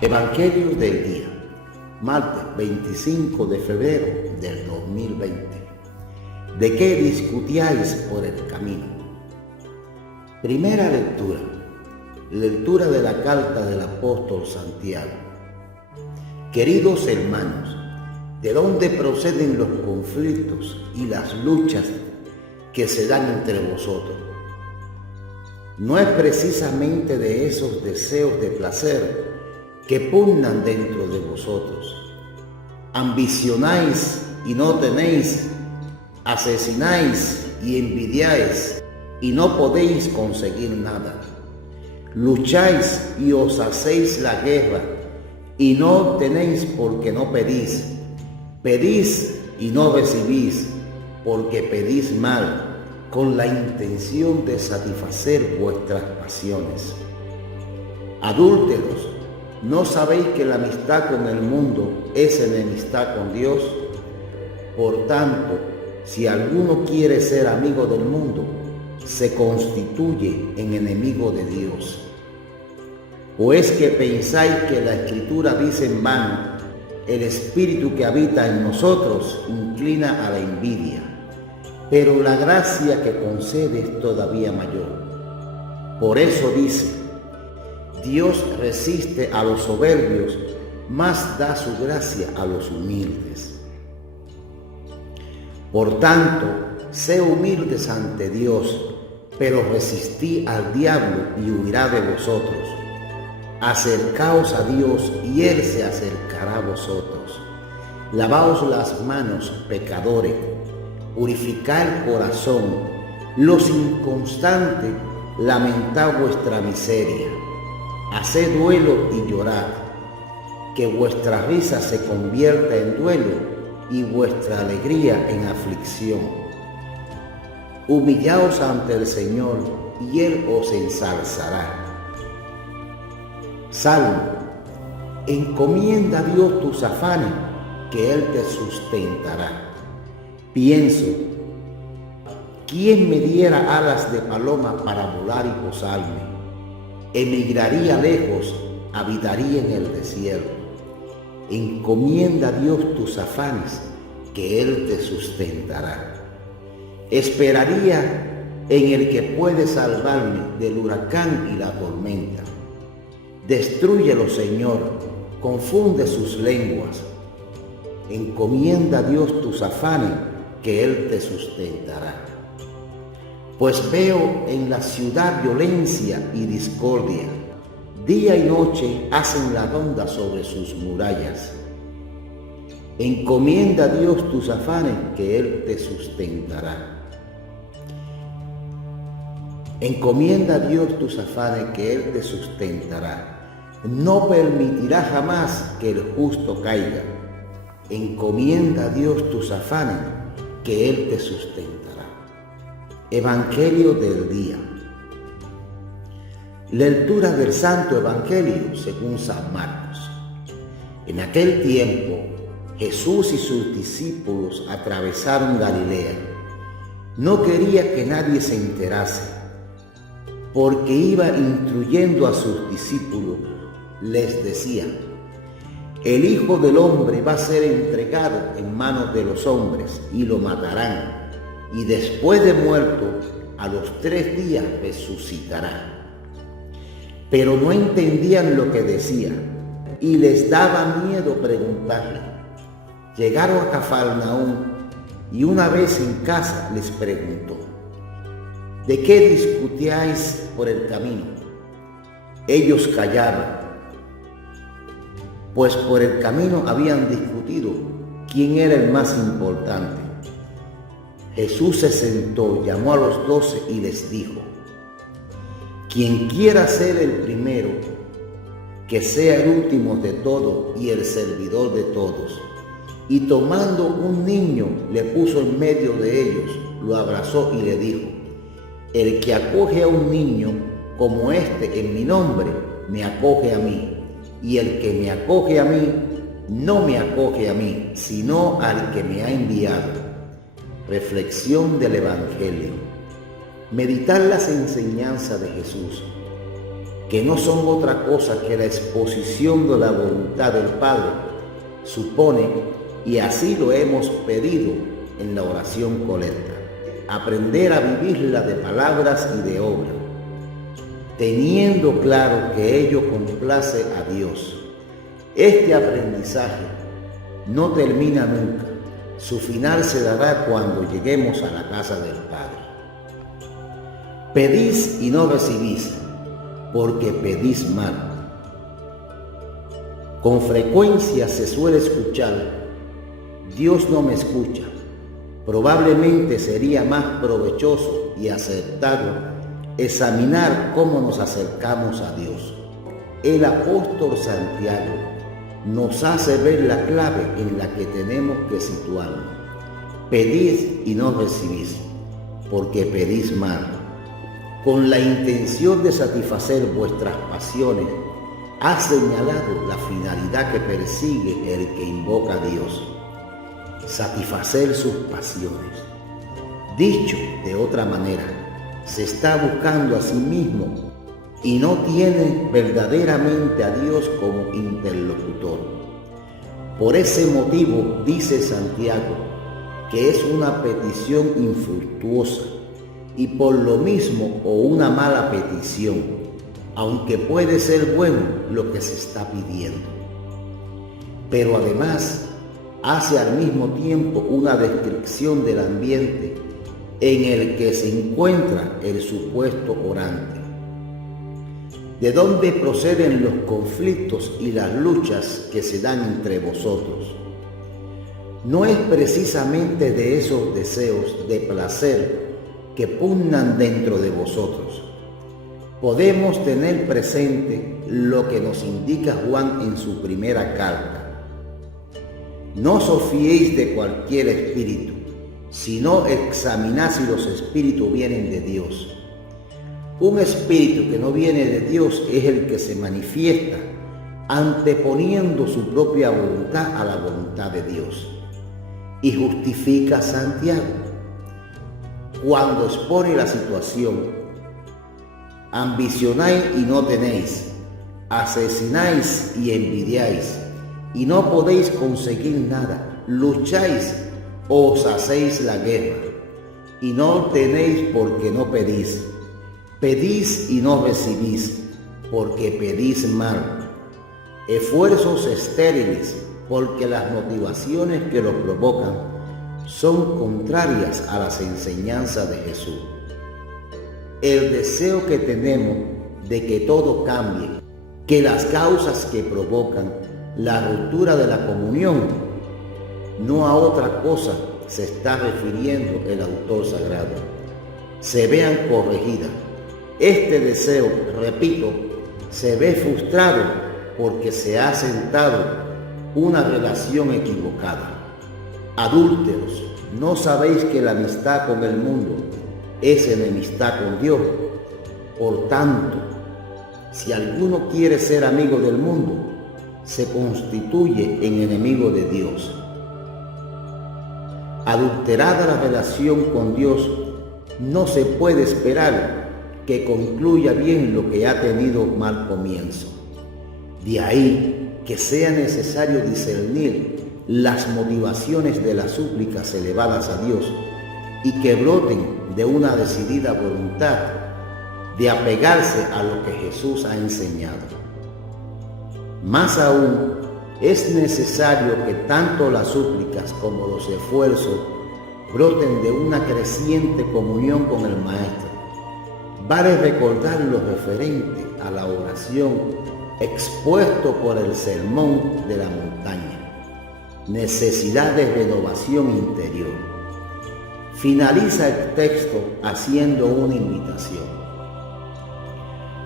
Evangelio del día, martes 25 de febrero del 2020. ¿De qué discutíais por el camino? Primera lectura. Lectura de la carta del apóstol Santiago. Queridos hermanos, ¿de dónde proceden los conflictos y las luchas que se dan entre vosotros? ¿No es precisamente de esos deseos de placer que pugnan dentro de vosotros? Ambicionáis y no tenéis, asesináis y envidiáis y no podéis conseguir nada. Lucháis y os hacéis la guerra y no tenéis porque no pedís. Pedís y no recibís porque pedís mal, con la intención de satisfacer vuestras pasiones. Adúlteros, ¿no sabéis que la amistad con el mundo es enemistad con Dios? Por tanto, si alguno quiere ser amigo del mundo, se constituye en enemigo de Dios. ¿O es que pensáis que la Escritura dice en vano, el espíritu que habita en nosotros inclina a la envidia? Pero la gracia que concede es todavía mayor. Por eso dice, Dios resiste a los soberbios, mas da su gracia a los humildes. Por tanto, sé humildes ante Dios, pero resistid al diablo y huirá de vosotros. Acercaos a Dios y Él se acercará a vosotros. Lavaos las manos, pecadores, purificad el corazón, los inconstantes, lamentad vuestra miseria. Haced duelo y llorad, que vuestra risa se convierta en duelo y vuestra alegría en aflicción. Humillaos ante el Señor y Él os ensalzará. Salmo. Encomienda a Dios tus afanes, que Él te sustentará. Pienso, ¿quién me diera alas de paloma para volar y posarme? Emigraría lejos, habitaría en el desierto. Encomienda a Dios tus afanes, que Él te sustentará. Esperaría en el que puede salvarme del huracán y la tormenta. Destrúyelo, Señor, confunde sus lenguas. Encomienda a Dios tus afanes, que Él te sustentará. Pues veo en la ciudad violencia y discordia. Día y noche hacen la ronda sobre sus murallas. Encomienda a Dios tus afanes, que Él te sustentará. Encomienda a Dios tus afanes, que Él te sustentará. No permitirá jamás que el justo caiga. Encomienda a Dios tus afanes, que Él te sustentará. Evangelio del día. Lectura del Santo Evangelio según San Marcos. En aquel tiempo, Jesús y sus discípulos atravesaron Galilea. No quería que nadie se enterase, porque iba instruyendo a sus discípulos. Les decía, el Hijo del Hombre va a ser entregado en manos de los hombres y lo matarán, y después de muerto, a los 3 días resucitará. Pero no entendían lo que decía, y les daba miedo preguntarle. Llegaron a Cafarnaúm, y una vez en casa les preguntó, ¿de qué discutíais por el camino? Ellos callaron, pues por el camino habían discutido quién era el más importante. Jesús se sentó, llamó a los 12 y les dijo, quien quiera ser el primero, que sea el último de todos y el servidor de todos. Y tomando un niño, le puso en medio de ellos, lo abrazó y le dijo, el que acoge a un niño como este en mi nombre, me acoge a mí. Y el que me acoge a mí, no me acoge a mí, sino al que me ha enviado. Reflexión del Evangelio. Meditar las enseñanzas de Jesús. que no son otra cosa que la exposición de la voluntad del Padre, supone, y así lo hemos pedido en la oración colecta, aprender a vivirla de palabras y de obra, teniendo claro que ello complace a Dios. Este aprendizaje no termina nunca. Su final se dará cuando lleguemos a la casa del Padre. Pedís y no recibís, porque pedís mal. Con frecuencia se suele escuchar: Dios no me escucha. Probablemente sería más provechoso y acertado examinar cómo nos acercamos a Dios. El apóstol Santiago nos hace ver la clave en la que tenemos que situarnos. Pedid y no recibís, porque pedís mal, con la intención de satisfacer vuestras pasiones. Ha señalado la finalidad que persigue el que invoca a Dios: satisfacer sus pasiones. Dicho de otra manera, se está buscando a sí mismo y no tiene verdaderamente a Dios como interlocutor. Por ese motivo, dice Santiago, que es una petición infructuosa y por lo mismo o una mala petición, aunque puede ser bueno lo que se está pidiendo. Pero además hace al mismo tiempo una descripción del ambiente en el que se encuentra el supuesto orante. ¿De dónde proceden los conflictos y las luchas que se dan entre vosotros? No es precisamente de esos deseos de placer que pugnan dentro de vosotros. Podemos tener presente lo que nos indica Juan en su primera carta: no os fiéis de cualquier espíritu, sino examinad si los espíritus vienen de Dios. Un espíritu que no viene de Dios es el que se manifiesta anteponiendo su propia voluntad a la voluntad de Dios. Y justifica Santiago cuando expone la situación: ambicionáis y no tenéis, asesináis y envidiáis, y no podéis conseguir nada, lucháis o os hacéis la guerra, y no tenéis porque no pedís. Pedís y no recibís, porque pedís mal. Esfuerzos estériles, porque las motivaciones que los provocan son contrarias a las enseñanzas de Jesús. El deseo que tenemos de que todo cambie, que las causas que provocan la ruptura de la comunión, no a otra cosa se está refiriendo el autor sagrado, se vean corregidas. Este deseo, repito, se ve frustrado porque se ha sentado una relación equivocada. Adúlteros, ¿no sabéis que la amistad con el mundo es enemistad con Dios? Por tanto, si alguno quiere ser amigo del mundo, se constituye en enemigo de Dios. Adulterada la relación con Dios, no se puede esperar que concluya bien lo que ha tenido mal comienzo. De ahí que sea necesario discernir las motivaciones de las súplicas elevadas a Dios y que broten de una decidida voluntad de apegarse a lo que Jesús ha enseñado. Más aún, es necesario que tanto las súplicas como los esfuerzos broten de una creciente comunión con el Maestro. Vale recordar lo referente a la oración expuesto por el sermón de la montaña: necesidad de renovación interior. Finaliza el texto haciendo una invitación: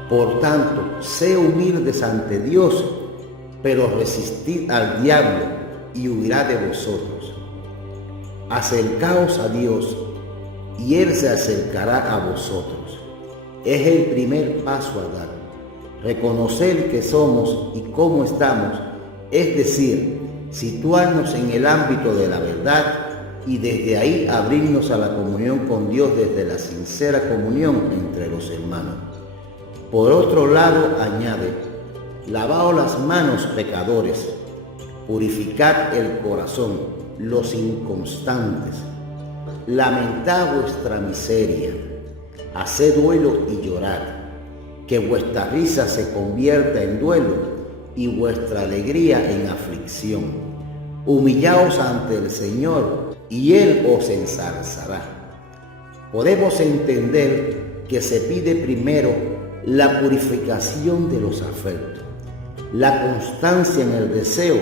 por tanto, sé humildes ante Dios, pero resistid al diablo y huirá de vosotros. Acercaos a Dios y Él se acercará a vosotros. Es el primer paso a dar. Reconocer que somos y cómo estamos, es decir, situarnos en el ámbito de la verdad y desde ahí abrirnos a la comunión con Dios desde la sincera comunión entre los hermanos. Por otro lado, añade, lavaos las manos, pecadores, purificad el corazón, los inconstantes, lamentad vuestra miseria, haced duelo y llorad, que vuestra risa se convierta en duelo y vuestra alegría en aflicción. Humillaos ante el Señor y Él os ensalzará. Podemos entender que se pide primero la purificación de los afectos, la constancia en el deseo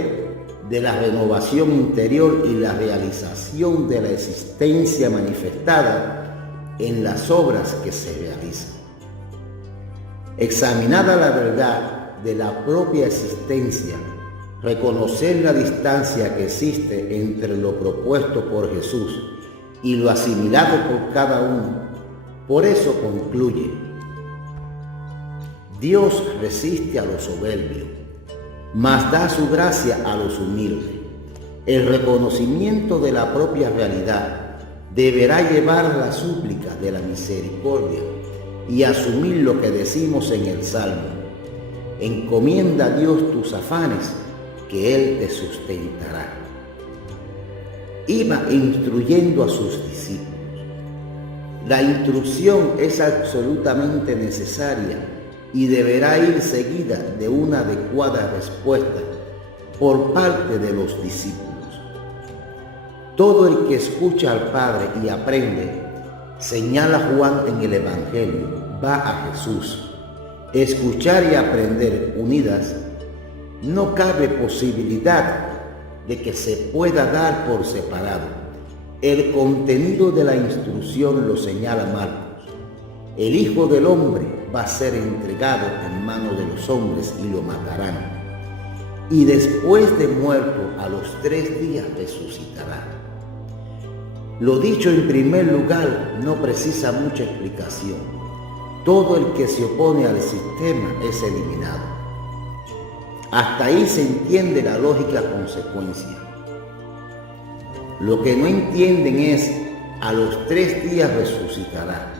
de la renovación interior y la realización de la existencia manifestada en las obras que se realizan. Examinada la verdad de la propia existencia, reconocer la distancia que existe entre lo propuesto por Jesús y lo asimilado por cada uno. Por eso concluye: Dios resiste a los soberbios, mas da su gracia a los humildes. El reconocimiento de la propia realidad deberá llevar a la súplica de la misericordia y asumir lo que decimos en el Salmo: encomienda a Dios tus afanes, que Él te sustentará. Iba instruyendo a sus discípulos. La instrucción es absolutamente necesaria y deberá ir seguida de una adecuada respuesta por parte de los discípulos. Todo el que escucha al Padre y aprende, señala Juan en el Evangelio, va a Jesús. Escuchar y aprender unidas, no cabe posibilidad de que se pueda dar por separado. El contenido de la instrucción lo señala Marcos. El Hijo del Hombre va a ser entregado en manos de los hombres y lo matarán. Y después de muerto, a los 3 días resucitará. Lo dicho en primer lugar no precisa mucha explicación. Todo el que se opone al sistema es eliminado. Hasta ahí se entiende la lógica consecuencia. Lo que no entienden es: a los 3 días resucitará.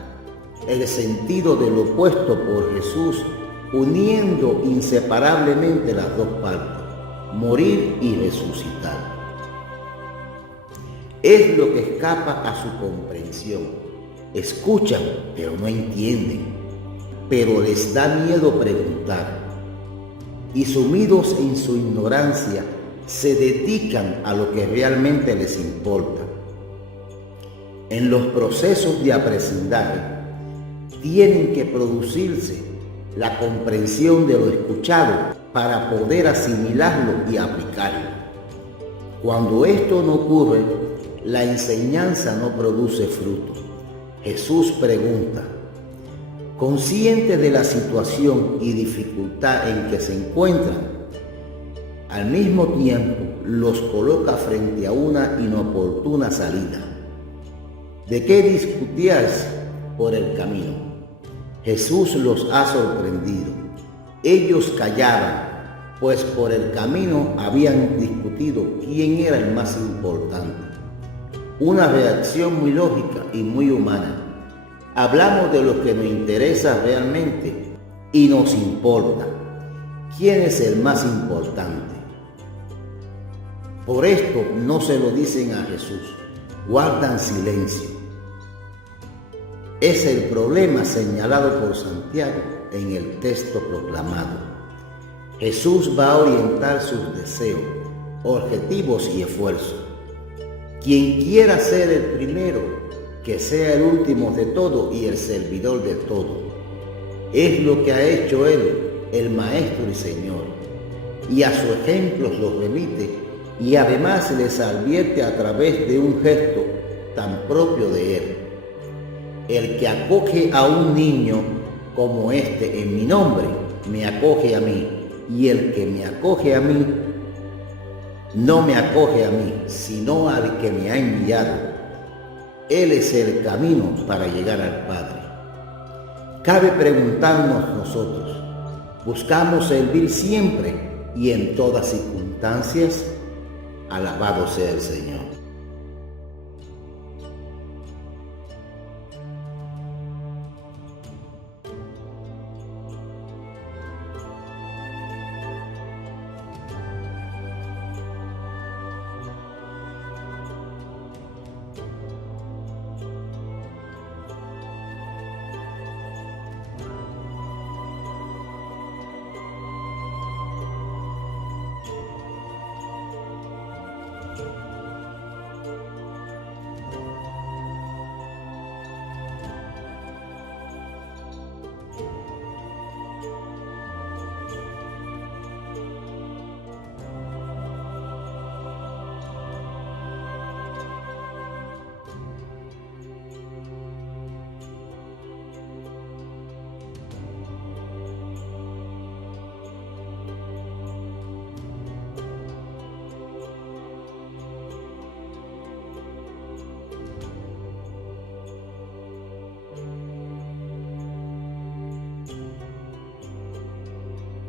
El sentido del opuesto por Jesús, uniendo inseparablemente las dos partes, morir y resucitar. Es lo que escapa a su comprensión. Escuchan, pero no entienden. Pero les da miedo preguntar. Y sumidos en su ignorancia, se dedican a lo que realmente les importa. En los procesos de aprendizaje, tienen que producirse la comprensión de lo escuchado para poder asimilarlo y aplicarlo. Cuando esto no ocurre, la enseñanza no produce fruto. Jesús pregunta, consciente de la situación y dificultad en que se encuentran, al mismo tiempo los coloca frente a una inoportuna salida. ¿De qué discutíais por el camino? Jesús los ha sorprendido. Ellos callaban, pues por el camino habían discutido quién era el más importante. Una reacción muy lógica y muy humana. Hablamos de lo que nos interesa realmente y nos importa. ¿Quién es el más importante? Por esto no se lo dicen a Jesús, guardan silencio. Es el problema señalado por Santiago en el texto proclamado. Jesús va a orientar sus deseos, objetivos y esfuerzos. Quien quiera ser el primero, que sea el último de todo y el servidor de todo. Es lo que ha hecho Él, el Maestro y Señor, y a su ejemplo los remite y además les advierte a través de un gesto tan propio de Él. El que acoge a un niño como este en mi nombre, me acoge a mí, y el que me acoge a mí, no me acoge a mí, sino al que me ha enviado. Él es el camino para llegar al Padre. Cabe preguntarnos nosotros, ¿buscamos servir siempre y en todas circunstancias? Alabado sea el Señor.